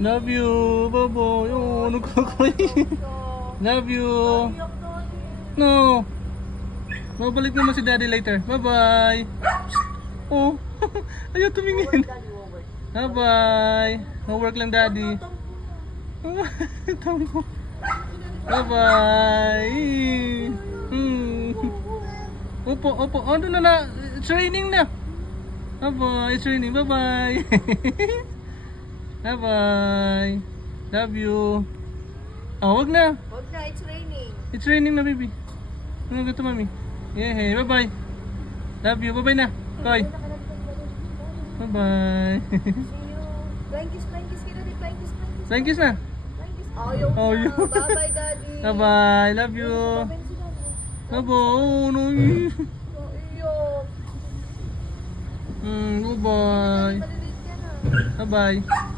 Love you. Bye-bye. Oh, nagkakain. Love you. No. Babalik naman si daddy later. Bye-bye. Oh. Ayaw tumingin. Bye-bye. No work lang daddy. Tampo. Bye-bye. Opo, opo. Ano na? It's raining na. Bye-bye. It's raining. Bye-bye. Bye-bye. Love you. Oh, wag na. Wag na, it's raining. It's raining na, baby. Ano gato, mami? Yeah, hey. Bye-bye. Love you. Bye-bye na. Koy. Bye-bye. See you. Flying kiss kita di. Flying kiss. Thank you na. Flying kiss. Oh, yung Oh, yun. Bye-bye, daddy. Bye-bye. Love you. Bye-bye. Oh, no. Oh, iyo. Bye-bye. Maliliit ka na. Bye-bye.